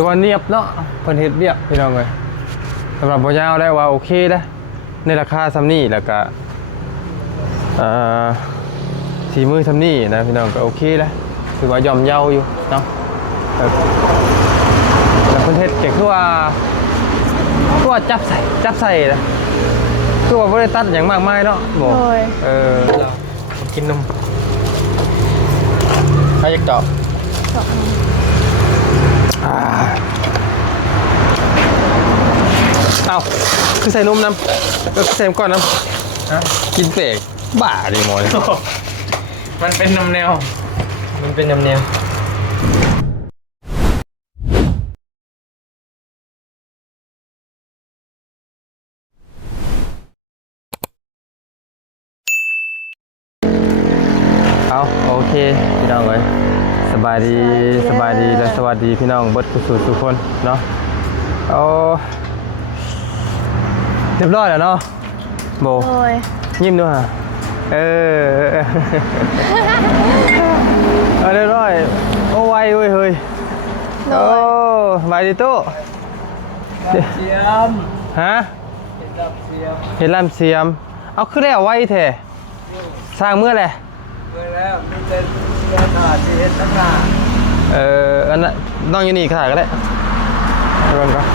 ถือว่าเนียบเนาะเพิ่นเฮ็ดเวียกพี่น้องเอ้ยสำหรับบ่ยาวได้ว่าโอเคนะในราคาซ้ำนี้แล้วก็สีมือซ้ำนี้นะพี่น้องก็โอเคแล้วถือว่าย่อมเยาอยู่เนาะแล้วเพิ่นเฮ็ดก็คือว่าจับใส่นะคือว่าบ่ได้ตัดหยังมากมายเนาะบ่กินนมใครอยากเจาะเอาคือใส่นมน้ำก็ใส่ก่อนน้ำกินเปรกบ้าดิมอยมันเป็นน้ำแนวเอาโอเคพี่น้องเลยสบายดีและสวัสดีพี่น้องเบิดทุกคนเนาะเอาเรียบร้อยแล้วเนาะโบยิ้มด้วยฮะเรียบร้อยโอ้ไวเว้ยเฮ้ยโอ้บายดีโต้เสียมฮะเห็นลำเสียมเอาขึ้นแล้วไวแท้สร้างเมื่อไรแล้วมีเป็นขาดที่เห็นตั้งนานอันนั้นต้องอยู่นี่ขาดก็ได้ไปก่อนครับ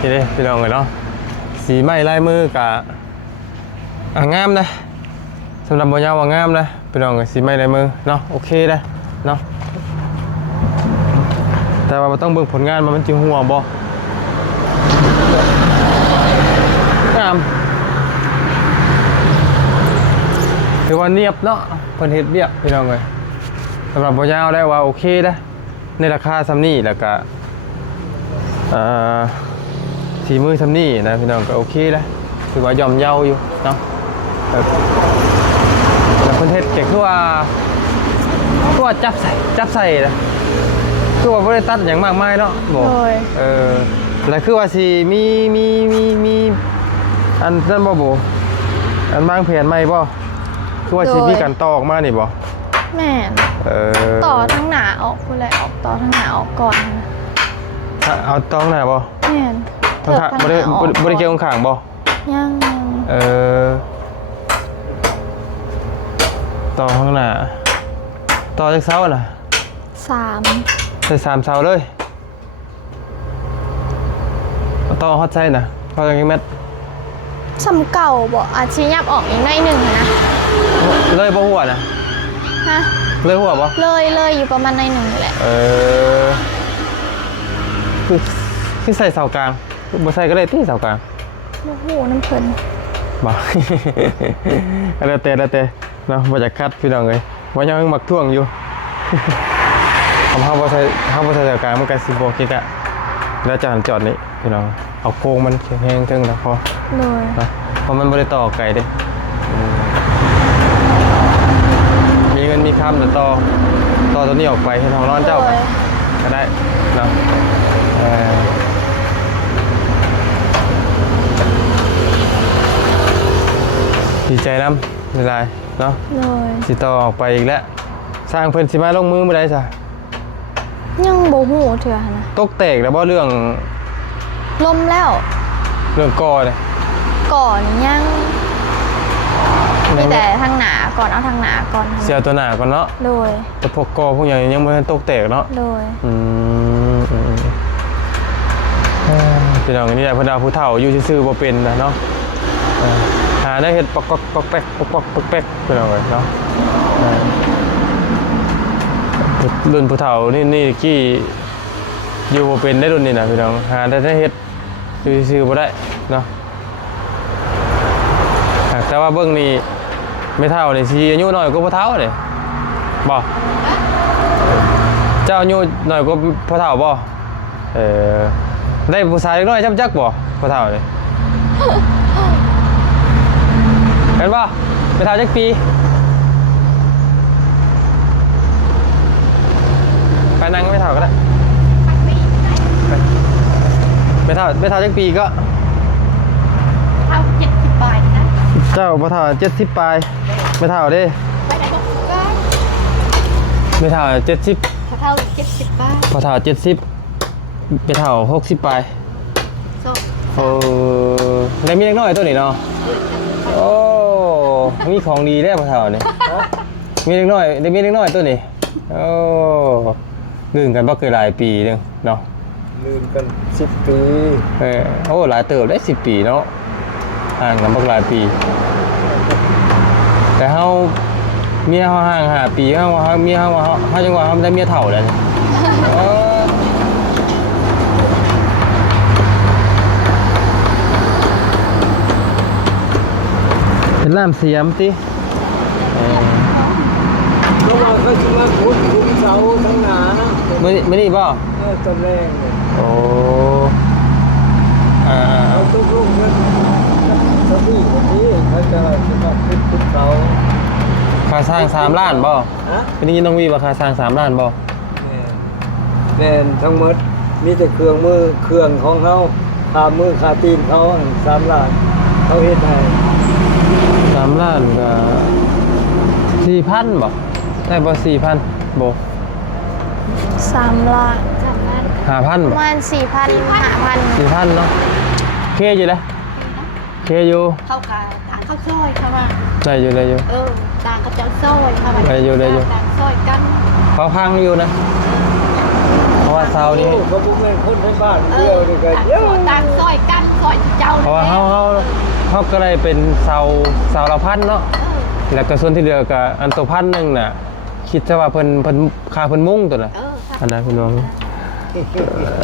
นี่ดิพี่น้องเลยเนาะสีไม้ลายมือกับงามนะสำหรับบ่ยาวว่างามนะพี่น้องสีไม้ลายมือเนาะโอเคนะเนาะแต่ว่าต้องเบิ่งผลงานมันจริงหัวบ่งามถือว่าเนียบเนาะเพิ่นเฮ็ดเวียกพี่น้องเลยสำหรับบ่ยาวได้ว่าโอเคนะในราคาซ้ำนี้แล้วก็สีมือซ้ำนี่นะพี่น้องก็โอเคแล้วถือว่าย่อมเยาอยู่เนาะแล้วเพิ่นเฮ็ดก็คือว่าจับใส่นะคือว่าบ่ได้ตัดหยังมากมายเนาะบ่แล้วคือว่าสิมีอันนั้นบ่อันบางแผนใหม่บ่คือว่าสิมีการต่อออกมานี่บ่แม่ต่อทั้งหน้าออกพุ่นแหละออกต่อทั้งหน้าออกก่อนเอาต่อข้างหน้าบ่แม่นบ่ได้เกี่ยวข้างบ่ยังต่อข้างหน้าต่อจากเสาล่ะ3ใส่3เสาเลยต่อฮอดใส่น่ะต่อจากกี่เม็ดสำเก่าบ่อาจสิยับออกอีกหน่อยนึงนะเลยบ่หัวนะฮะเลยหัวบ่เลยอยู่ประมาณหน่อยนึงนี่แหละคือใส่เสากลางบ่ใส่ก็ได้ที่เสากลางโอ้โหน้ำเพลินบ่แล้วแต่เนาะบ่จะคัดพี่น้องเอ้ยว่ายังมักท่วงอยู่เฮาบ่ใส่เสากลางมันก็สิบ่เกะกะแล้วจะหันจอดนี่พี่น้องเอาโค้งมันแห้งๆถึงแล้วพอเลยนะเพราะมันบ่ได้ต่อไกลเด้มีเงินมีคำแต่ต่อตัวนี้ออกไปให้ทองร้อนเจ้าก็ได้เนาะดีใจน้ำในลายเนาะสิต่อออกไปอีกแล้วสร้างเพิ่นสิมาลงมือเมื่อไรจ้ะยังโบหูเถื่อนะตกแตกแล้วบ่เรื่องลมแล้วเรื่องก่อเลยก่อนยังมีแต่ทางหนาก่อนเอาทางหนาก่อนเสียตัวหนาก่อนเนาะโดยแต่พวกก่อพวกอย่างยังไม่ทันตกแตกเนาะโดยพี่น้องนี่แหละพระดาผู้เฒ่าอยู่ซื่อๆบ่เป็นนะเนาะหาได้เห็ดปอกแป๊กพี่น้องเลยเนาะรุ่นผู้เฒ่านี่กี่อยู่บ่เป็นได้รุ่นนี้นะพี่น้องหาได้เห็ดซื่อๆบ่ได้เนาะแต่ว่าเบื้องนี้ไม่เท่านี่สิอายุน้อยกว่าผู้เฒ่านี่บ่เจ้าอายุน้อยกว่าผู้เฒ่าบ่ได้ผู้ชายน้อยจักบ่ผู้เฒ่านี่เห็นบ่ไม่เท่าจักปีไปนั่งไม่เท่าก็ได้ไม่เท่าจักปีก็เท่า70 ปลายนะ เจ้าบ่เท่า70ปลายไม่เท่าเด้ ไปไหนก็ได้ ไม่เท่า70 เท่า70 บาท บ่เท่า70ไปเท่า60ปลาย ส้ม โอ้แล้วมีเล็กน้อยตัวนี้เนาะโอ้มีของดีแล้วบ่เท่านี่มีเล็กน้อยได้มีเล็กน้อยตัวนี้โอ้ลืมกันบ่เคยหลายปีนึงเนาะ ลืมกัน10 ปี โอ้หลายเติบได้10 ปีเนาะห่างกันบ่หลายปี แต่เฮาเมียเฮาห่าง5 ปีเฮาเมียเฮาจังว่าเฮาได้เมียเฒ่าแล้วนี่เออเป็นล่ามเสียมติ เพราะว่าเขาจะมาขุดคุมเสาทั้งหนานะ มื้อนี้บ่ ต้นแรงเลย โอ้อ่า เขาตกลงกันเขาที่เขาจะมาขุดเสา ค่าสร้าง3ล้านบ่ ฮะ เป็นยินน้องวีว่าค่าสร้าง3ล้านบ่ แม่นทั้งหมดมีแต่เครื่องมือเครื่องของเขาขามือขาตีนเขา3 ล้านเขาเฮ็ดให้ 3ล้านก็4,000บ่ได้บ่4,000บ่ 3 ล้าน 5,000 ป บ่ ระมาณ4,000 5,000 4,000เนาะเคอยู่เลยเคอยู่ เข้ากับต่างเข้าซอยเขาว่า ได้อยู่ ต่างกับเจ้าซอยเขาว่า ได้อยู่ ต่างซอยกัน เขาพังอยู่นะเพราะว่าเสานี้ เขาบ่แม่นคนในบ้านเดียวนี่ก็เยอะ ต่างซอยกันซอยเจ้า เพราะว่าเขาก็ได้เป็นเสาละพันเนาะแล้วก็ส่วนที่เหลือก็อันตัวพันหนึงน่ะคิดซะว่าเพิ่นค่าเพิ่นมุ้งตัวน่ะอันนั้นพี่น้อง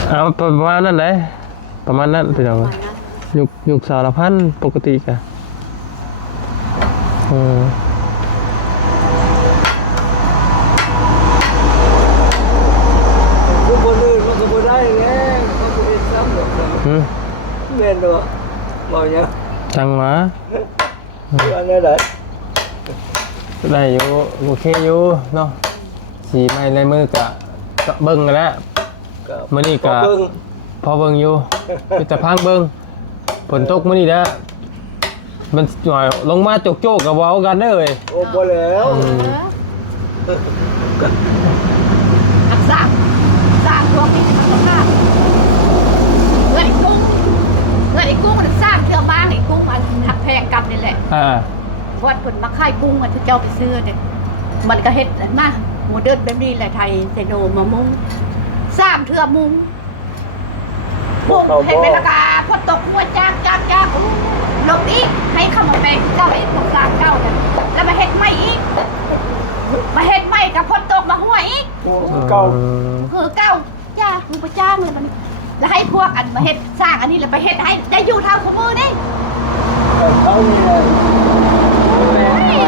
เอาประมาณนั้นเลยประมาณนั้นพี่น้องยุคเสาละพันปกติก็คือคนอื่นมันก็บ่ได้แล้เขาบ่ได้ซ้ำหรอกแม่นบ่บ่หยัง จังหวะ อันนั้นได้ ได้อยู่โอเคอยู่เนาะสีไม้ในมือกะเบิ่งกันแล้วมื้อนี้ก็ เบิ่ง พอเบิ่งอยู่มีแต่พังเบิ่งฝนตกมื้อนี้แล้วมันหน่อยลงมาโจกๆกับเว้ากันเด้อเอ้ย โอ้บ่แล้ว สร้างพวกนี้มันก็ฆ่าเงินไอ้กุ้งมันสร้างเชื่อบ้านไอ้กุ้งมันหักแพงกันนี่แหละ วัดผลมาค่ายกุ้งมันเจ้าไปซื้อเนี่ยมันก็เฮ็ดมาหัวเดินแบบนี้แหละไทยเซโนมามุง3 เทื่อมุงปุ้งเห็นเป็นราคาพอตกหัวจ้างลงอีกให้เข้ามาแปลงเจ้าไอ้ตกสร้างเจ้าเนี่ยแล้วมาเฮ็ดใหม่อีกมาเฮ็ดใหม่กับพอตกมาหัวอีก เก่า คือเก้าจ้ามึงไปจ้างเลยมันแล้วให้พวกอันมาเฮ็ดสร้างอันนี้แล้วไปเฮ็ดให้ได้อยู่เท่าสมือนี่ เขามีอะไรแม่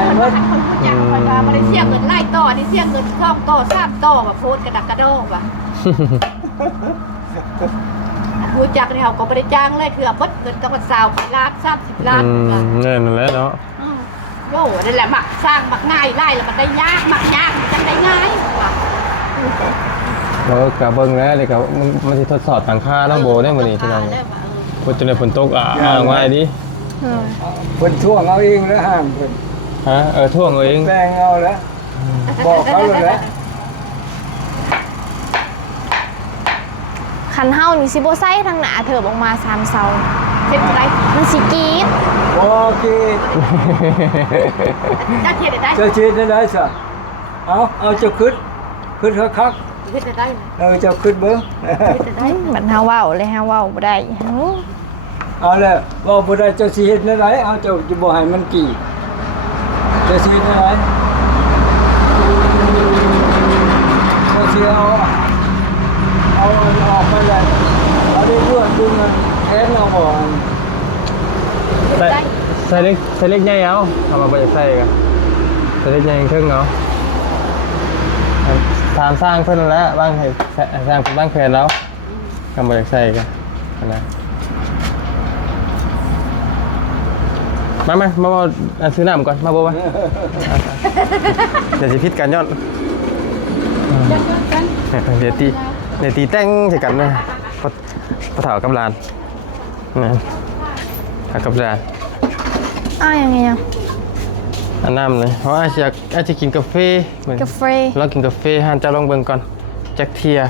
มัน แม่ คนพูดอย่างคนมาได้เสี่ยงเงินไล่ต่อได้เสี่ยงเงิน2 ต่อ 3 ต่อแบบโพสกระดักกระโดกว่ะพูดจากนี่เขาก็ไม่ได้จ้างเลยคือเอาเบิดเงินกับมัน20 ล้าน30 ล้าน เงินนั่นแหละเนาะ โย่นั่นแหละมักสร้างมักง่ายไล่แล้วมันได้ยากมักยากมันจังได้ง่ายว่ะ กะเบิ่งแล้วนี่ก็มันสิทดสอบต่างค่าน้องโบได้มื้อนี้พี่น้องเพิ่นจะได้ฝนตกว่าไอ้ดิ เพิ่นท่วงเอาเองแล้วห้ามเพิ่น ฮะท่วงเอาเอง แปลงเอาแล้วบอกเขาเลยแล้ว คันเฮานี่สิบ่ใส่ทางหน้าเถิบออกมา3เสา เฮ็ดอะไร มันสิกรีด โอเค จะเฮ็ดได้ จะเช็ดได้ซะเอาเจ้าขึ้นคัก เฮ็ดได้ เจ้าขึ้นเบิ่ง เฮ็ดได้ บัดเฮาเว้าเลยเฮาเว้าบ่ได้ เอาแล้วว่าบ่ได้เจ้าสิเฮ็ดได้เอาเจ้าจะบ่ให้มันกี่เจ้าสิเฮ็ดได้เจ้าสิเอาออกไปเลยเอาได้ด้วยดึงมันแขนเอาบ่ ใส่เล็กใหญ่เอาเอามาบ่ใส่กันใส่เล็กใหญ่ครึ่งเนาะถามสร้างเพิ่นแล้วบ้างให้สร้างบ้างแผนแล้วก็บ่ได้ใส่กันนะมาซื้อน้ำก่อนมาบ่มาเดี๋ยวสิพิษกันย้อนเดี๋ยวตีแต่งใส่กันนะพอถาวกำลานนะถาวกำลาน อ้าวยังไงอ่ะ อันน้ำเลยเพราะอาจจะกินกาแฟเหมือน กาแฟ เรากินกาแฟฮันจะลองเบิ่งก่อนแจ็คเทีย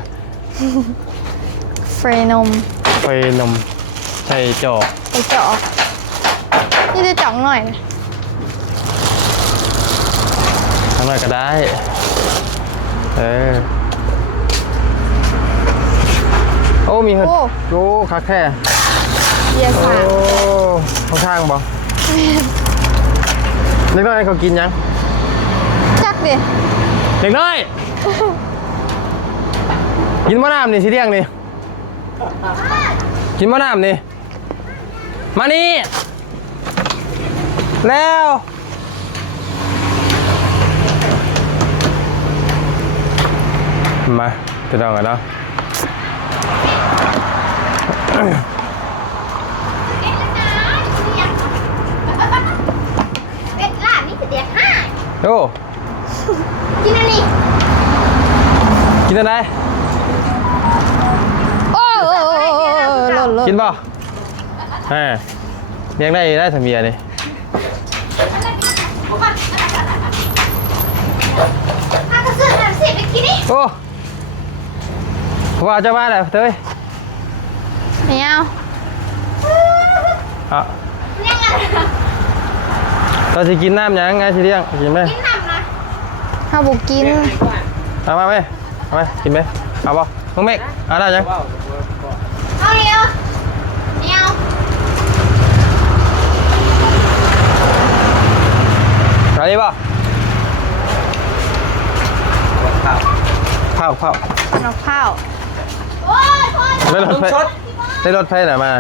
เฟรนม ไฟนมใส่จอก ไปเจาะนี่จะเจาะหน่อยนะ ทำหน่อยก็ได้โอ้มีเห็ด โอ้ โอ้คักแค่ เบียร์ โอ้ สาม ข้างๆบ่เด็กน้อยเขากินยัง จักดิ เด็กน้อย กินมะนาวนี่สิเรียงนี่กินมะนาวนี่มานี่แล้วมาจะลองกันเนาะ เป็ดล่านี่จะเดียกห้า โอ้ กินอันนี้ กินอะไร โอ้โอ้หล่น กินป่ะเลี้ยงได้ทำเมียนี่ ถ้าก็ซื้อแบบเสียไปกินนี่ โอ้ว่าจะมาแล้วเต้ย ไม่เอา อ่ะ ยังไง เราจะกินน้ำยังไงสิเลี้ยงกินไหม กินน้ำนะ ข้าวบุกิน เอามาไหมเอาไหมกินไหมเอาป่ะน้องเมฆเอาได้ยัง เอาเดียวเดียว เอาดีป่ะข้าว ขนมข้าว โอ้ยโอ้ย ได้รถไฟได้รถไฟไหนมา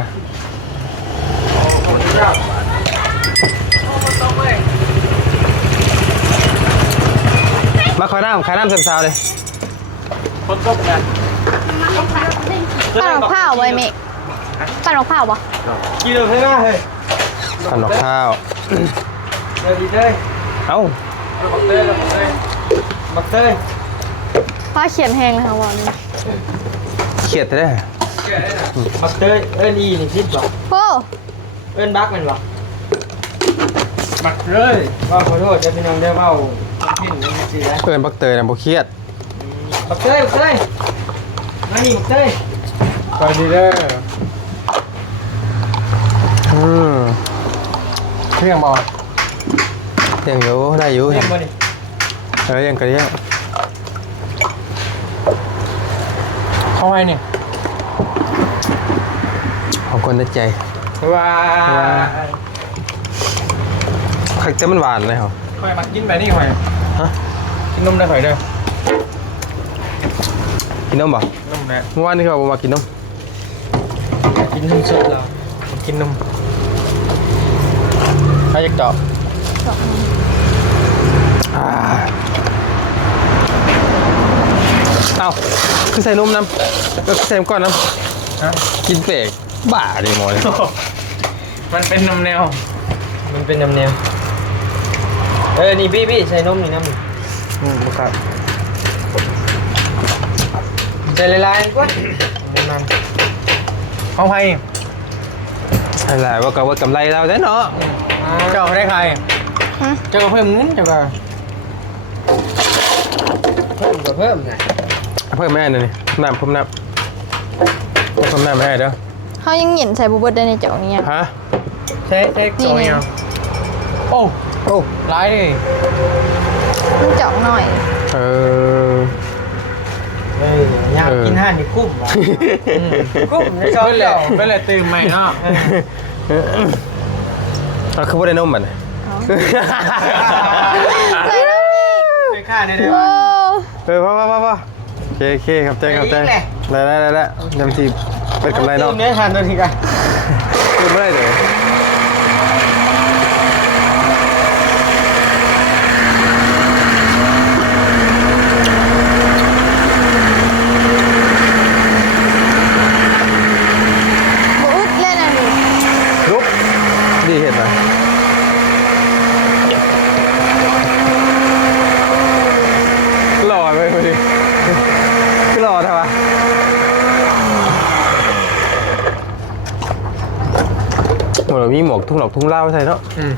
มาขายน้ำเต็มซาวเลย คนตกกัน ขนมข้าวไว้เมฆขนมข้าวปะ กินเลยนะเฮ้ย ขนมข้าว เดี๋ยวดีเลย เอ้า บักเต้ยบักเต้ย พ่อเขียนแหงเลยค่ะวันนี้ เขียดได้ บักเต้ยเอิ้นอีนี่คิดหรอ โอ้ เอิ้นบักมันหรอบักเลยว่าขอโทษจะพี่น้องได้เมาพิ้นนี่สินะ เปิดบักเตยนะบ่เครียด บักเต้ยมานี่บักเต้ยสวัสดีเด้อ เรียงบอลเรียงอยู่ได้อยู่ เรียกมาดิ เรียงก็เรียงเข้าไปนี่ของคนในใจ ว้า ใครจะมันหวานเลยเหรอ ค่อยมากินไปนี่ค่อย ฮะ กินนมได้ค่อยเด้อ กินนมบ่ นมได้ เมื่อวานนี่เขาบอกมากินนม กินนมสดแล้วกินนมใครจะเจาะ เอาคือใส่นมน้ำก็ใส่ก้อนน้ ฮะ ำกินเปรกบ้าดิหมอเลย มันเป็นนมแนวมันเป็นนมแนวนี่บี้ใส่นมนี่น้ำ ครับ ใจละลายกว่ามันของใคร อะไรว่าก็ว่ากำไรเราได้เนาะ เจ้าได้ใครเจ้าก็เพิ่มเงินเจ้าก็เพิ่มไง เพิ่มแม่หน่อยนี่น้ำเพิ่มน้ำเพิ่มน้ำให้เด้อ เขายังเหยินใส่บุบได้ในเจ้าเนี่ย ฮะ ใช่จอยเอาโอ้ร้ายดิ มันเจาะหน่อย เออ อยากกินห่านนี่คุ้มคุ้มชอบเลยก็เลยตื่นใหม่เนาะ เราคือว่าได้นมมัน ใส่น้ำอีก ไปค่าได้เลย โอ้ พ่อโอเคครับแจ้งครับแจ้งได้ยำทีเป็นกำไรเนาะ ตื่นเนี่ยห่านตัวนี้กัน คือไม่ได้เลย บุอึดเล่นอ่ะดู ลุกดีเห็นไหมหล่อไปพอดีหล่อทำไมหมดมีหมวกทุ่งหลอกทุ่งเล่าใช่เนาะ อืม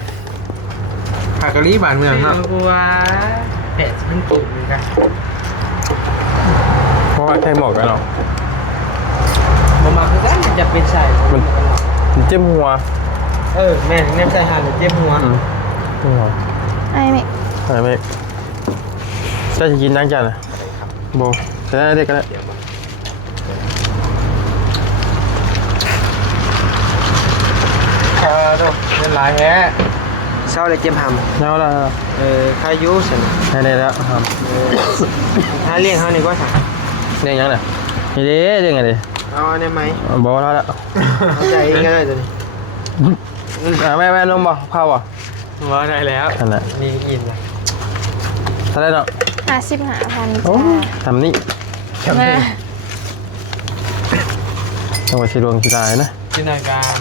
ผักกะหรี่บ้านเมืองเนาะ กูว่าแต่มันตุ่มกัน เพราะว่าแค่หมอกกันเนาะ มันมาคือกันมันจะเป็นใส่ มันเจ็บหัว แม่แนมใส่หาหรือเจ็บหัว หัว ไอ้เมฆ อะไรไม่เจ้าจะกินยังจันนะโบจะได้เด็กกันแล้ว ดูเป็นลายแฮะเศร้าเลยเจ็บหำ เอาละ ใครยุ่สิ ได้แล้วครับ ถ้าเลี้ยงเขานี่ก็สั่ง เรียกยังน่ะนี่เด้เรียกไงดิ เอาอันนี้ไหม บอกแล้ว เข้าใจง่ายตัวนี้ แม่ลงบ่ข้าวบ่ ว่าได้แล้ว นั่นแหละ นี่กินละ ถ้าได้เนาะ 55,000 โอ้ จ้า ทำนี่ แม่ จังหวัดชิลวงชิลายนะ จินตนาการ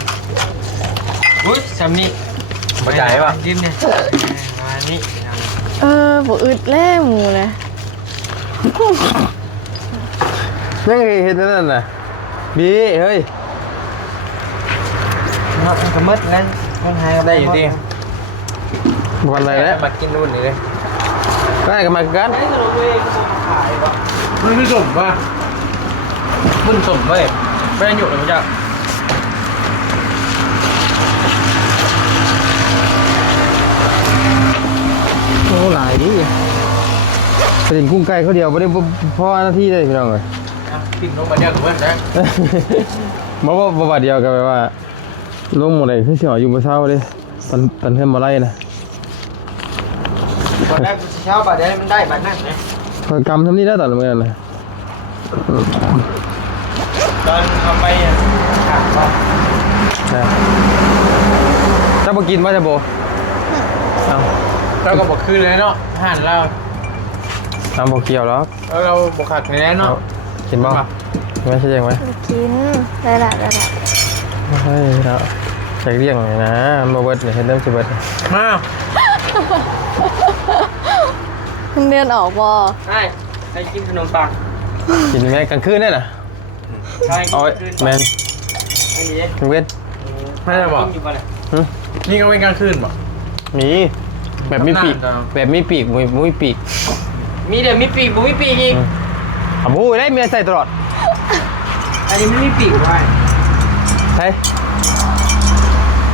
อุ้ยสามี บ่จ่ายป่ะ ยิ้มเนี่ยอันนี้ บ่อึดแล้วหมูเลย ยังไงเห็นนั่นน่ะบีเฮ้ย เนาะกระมัดงั้นมันหายได้อยู่ดิ วันอะไรแล้ว มากินนู่นนี่เลย ได้กันมากัน ไอ้ขนมตัวเองขายป่ะมันคือสมป่ะมันสมเว้ยแป้งหยุดเลยมั้งจ๊ะ โอ้หลายดิไปถึงกุ้งไก่เขาเดียวไม่ได้พอหน้าที่เลยพี่น้องเลย กินลงมาเดียวกับเพื่อนนะ บ่บาดเดียวกันไปว่าลงหมดเลยคือสิอยู่บ่เช้าเลยปันเพิ่นบ่ไล่นะ ตอนแรกเช้าบัดเดี๋ยวมันได้บัดนั่นนะ พอกำทำนี่ได้ตอนเหมือนกันเลย ตอนเอาไปถามว่า จะบ่กินว่าจะโบเอา เราก็บอกคืนเลยเนาะหันเรา เอาบ่เกี่ยวแล้ว แล้วเราบอกขาดแน่เนาะ กินบ่ไม่ใช่ยังไหม กินได้ละ เฮ้ยแล้วแขกเรียงเลยนะมาเบิดเลยเห็นเริ่มสิเบิด มา เพิ่งเดือนออกบ่ ให้กินขนมปัง กินแม่กลางคืนได้น่ะ ใช่ เอาแมน อันนี้ กลางเว้น ไม่ได้บอกนี่ก็เป็นกลางคืนบอก มีแบบมีปีกแบบมีปีกมุ้ยปีก มีเดี๋ยวมีปีกบุ้มีปีกอีก อ่ะบูได้เมียใส่ตลอด อันนี้ไม่มีปีกไว้ ใช่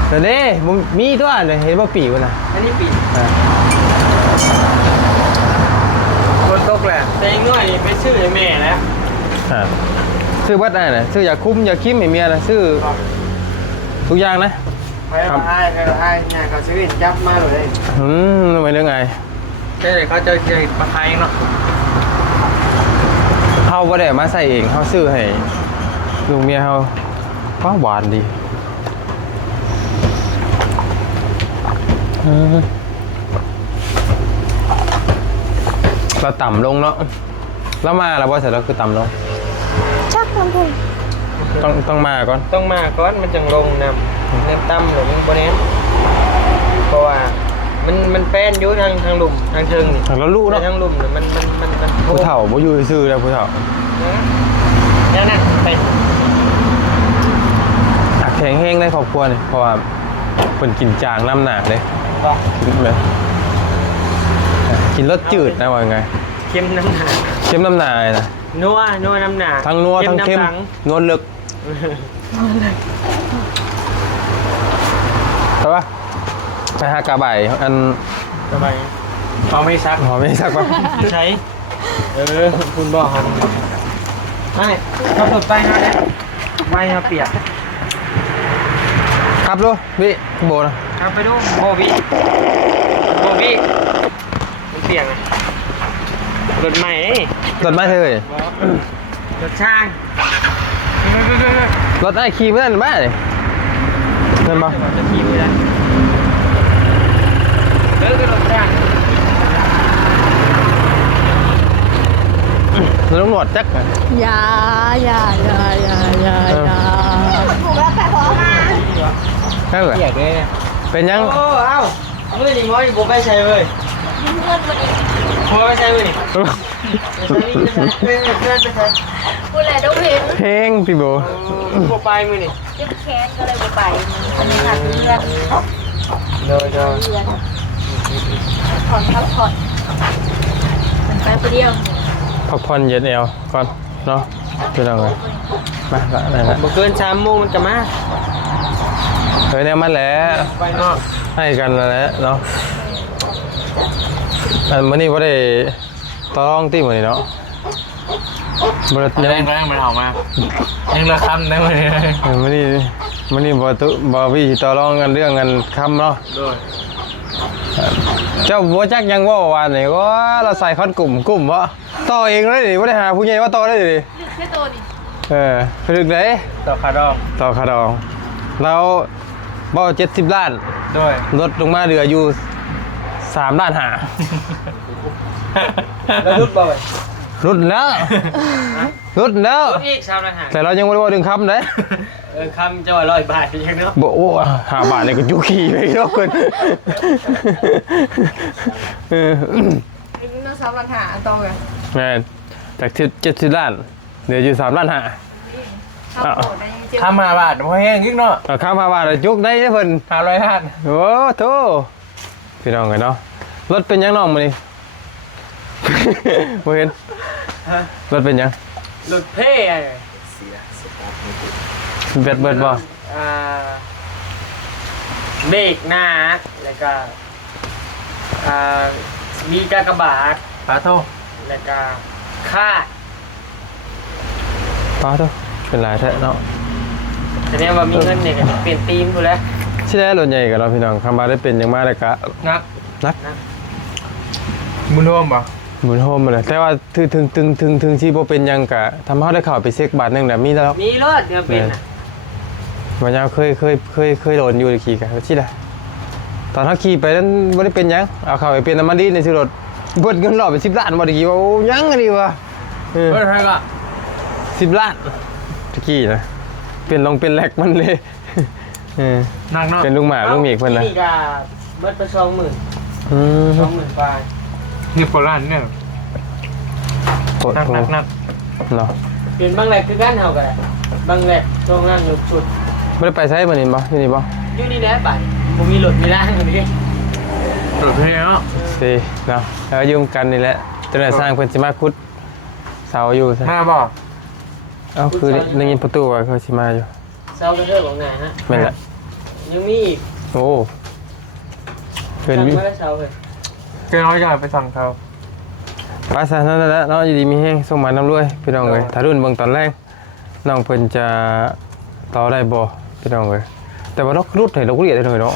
เดี๋ยวนี้มีตัวเลยเห็นว่าปีกมันนะ อันนี้ปีกคนตกแหละแต่อีกหน่อยไปซื้อให้แม่แล้ว ซื้อวัดได้นะซื้ออยากคุ้มอยากคิมให้เมียนะซื้อทุกอย่างนะ ไปเอาให้เนี่ยเขาซื้อจับมาเลย ไม่เรื่องไง ใช่เขาจะปลาไทยเนาะ เขาบ่ได้มาใส่เองเขาซื้อให้ลูกเมียเขาก็หวานดีเราต่ำลงเนาะแล้วมาแล้วว่าเสร็จแล้วคือต่ำลง จักน้ำพุ่ง ต้องมาก่อน ต้องมาก่อนมันจังลงน้ำต่ำหรือมันโบเนสเพราะว่ามันแป้นอยู่ทางหลุมทางเชิงนี่ แล้วลูกเนาะ ทางหลุมเนี่ยมัน ผู้เฒ่าบ่อยู่ซื่อแล้วผู้เฒ่า นั่นเป็น อักแข็งแห้งในครอบครัวนี่เพราะว่าเป็นกินจางน้ำหนาเลย บอก กินเลยกินรสจืดนะว่าไง เค็มน้ำหนัก เข้มน้ำหนาเลยนะ นัวน้ำหนัก ทั้งนัวทั้งเข้มนวลลึกใช่ปะไปหากาใบอัน ทำไมเขาไม่ซัก หอมไม่สักปะ ใช้คุณบอกเขาไม่ขับรถไปนะเนี่ยไม่เปียก ครับลูกพี่โบนะ ครับไปดูโบบี้มันเปียกไงรถใหม่ รถไม่เท่เลย รถช่าง รถไอ้ขี่ไม่ได้หรือไม่เลยเห็นปะ จะขี่ไม่ได้เลิกรถช่าง แล้วต้องหนวดจักอะ อย่า ถูกแล้วแต่พอมา นั่นแหละ เปียกเลย เป็นยัง โอ้เอ้าเมื่อนี่มอยบุกไปใช้เลยพอไปใช้เลยนี่ไปใช้ พูดเลยทุกเพลง เพลงพี่โบ พอไปมือนี่ เจ็บแขนก็เลยไปอันนี้ค่ะเพื่อน เดิน เพื่อน ผ่อนพักผ่อนมันไปคนเดียว พักผ่อนเย็นแอวก่อนเนาะพี่น้องเลยมาละนั่นแหละ บ่เกิน3 โมงมันก็มา เฮ้ยเนี่ยมันแหละ ไปเนาะ ให้กันแล้วแหละเนาะอันมื้อนี้บ่ได้ต้องตีมื้อนี้เนาะบ่ได้ แรงมันออกมายังละคำได้มื้อนี้ มื้อนี้บ่วิต่อรองกันเรื่องกันคำเนาะ โดย เจ้าบัวจักยังว่าวันนี้ว่าเราใส่คอนกลุ่มวะต่อเองเลยดิว่าได้หาผู้ใหญ่ว่าต่อได้ดิ แค่ตัวนี่ ฝึกเลย ต่อคาดอง ต่อคาดองเราบ่70 ล้าน โดย ลดลงมาเหลืออยู่3 ล้านหา แล้วรุดบ่อย รุดแล้วรุดแล้ว รุดอีก3ล้านหา แต่เรายังไม่ได้ว่าดึงคำเลย คำจะว่า100 บาทยังเนาะ บอกโอ้5 บาทเนี่ยก็ยุขี้ไปแล้วคน นี่น้องสาวรันหาตองเลย แม่นจาก70 ล้านเหลืออยู่3 ล้านหา ข้าวโพดในเจียว ทำ5 บาทพอแห้งอีกเนาะ ข้าม5 บาทเลยจุกได้เพิ่น 500 ล้าน โอ้โธ่พี่น้องกันเนาะรถเป็นยังน้องมื้อนี้ บ่เห็นรถเป็นยัง รถเพ่อะ เบิดบ่ เบรกหน้าแล้วก็มีกากบาทปาโทแล้วก็คาด ป้าโธ่เป็นหลายแท้เนาะ แสดงว่ามีเงินเนี่ยก็เปลี่ยนธีมกูแล้ว สิได้รถใหญ่กับเราพี่น้องคำว่าได้เป็นยังมาได้กะ นัก นัก บุญรวมป่ะ หมุนโฮมมาเลยแต่ว่าถึงที่บ่เป็นหยังกะทำเฮาได้เข้าไปเช็คบาทนึงน่ะมีแล้ว มีรถเนี่ยเป็นอ่ะ วันยาวเคยโดนอยู่ขี่กะว่าสิล่ะตอนเฮาขี่ไปนั้นบ่ได้เป็นหยังเอาเข้าไปเปลี่ยนน้ำมันดีในสิรถเบิดเงินรอบไป10 ล้านบ่ได้ขี่ว่าโอ้ยังอันนี้วะ รถไฟก็ 10 ล้านตะกี้นะเปลี่ยนเป็นแลกมันเลย นักเนาะ เป็นลุงหมาลุงหมีเพิ่นนะ นี่ก็เบิดไป20,000 20,000บาทนี่โบราณเนี่ย โคตร นัก เนาะ เปลี่ยนบางแหลกคือกันเฮาก็ได้บางแหลกตรงนั้นอยู่สุด บ่ได้ไปใช้บ่นี่บ่อยู่นี่บ่ อยู่นี่แหละบัดบ่มีรถมีร่างอันนี้รถเพ่เนาะ สิเนาะแล้วยืมกันนี่แหละจนได้สร้างเพิ่นสิมาขุดเสาอยู่ซะ มาบ่ เอ้าคือได้ยินประตูว่าเขาสิมาอยู่ เซากระเทือของหน้าฮะ แม่นละ ยังมีอีก โอ้เพิ่น สั่ง มี มาได้เซาเลยเกินน้อยจะไปสั่งเขา ภาษานั่นแหละเนาะอยู่ดีมีแฮงส่งมานำรวยพี่น้องเอ้ยถ้ารุ่นเบิ่งตอนแรกน้องเพิ่นจะต่อได้บ่พี่น้องเอ้ยแต่ว่าเรารุดให้เราเรียกได้หน่อยเนาะ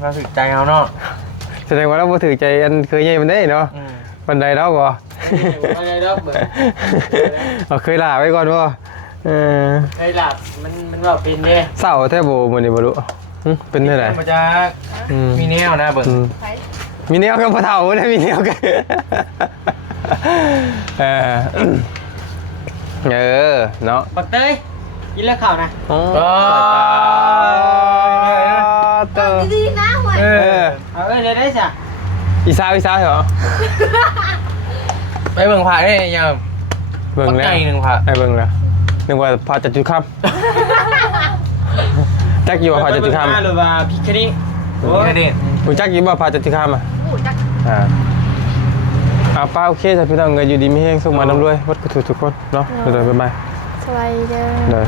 เราสึกใจเอาเนาะ แสดงว่าเราบ่ถือใจอันเคยใหญ่มันได้เนาะบันไดเราบ่ อะไรดอกเบิด เอาเคยลาไว้ก่อนบ่เคยหลับมันว่าเป็นเด้ เศร้าแท้บ่มื้อนี้บ่รู้เป็นเท่าใด มันจะมีแนวนะเบิด ใช้ มีแนวกับพ่อเฒ่านะมีแนวกันเนาะ ปักเต้ยกินแล้วข่าวนะ อ๋อเตอ ดีๆนะหวย เอาได้จ้ะ อีสาวเหรอ ไปเบิ่งผ่าได้ยัง เบิ่งแล้ว ปักไก่หนึ่งผ่า ไอ้เบิ่งแล้วนึกว่าพาจัดจุดค่ำจักอยู่ว่าพาจัดจุดค่ำ หรือว่าพิคดีโอ้ย คุณจักอยู่ว่าพาจัดจุดค่ำอ่ะ ปูจัก ป้าโอเคจ้ะพี่น้องเงินอยู่ดีไม่แห้งส่งมานำด้วยวัดกระถูทุกคนเนาะเดี๋ยวบ๊ายบาย สบายเด้อ เดี๋ยว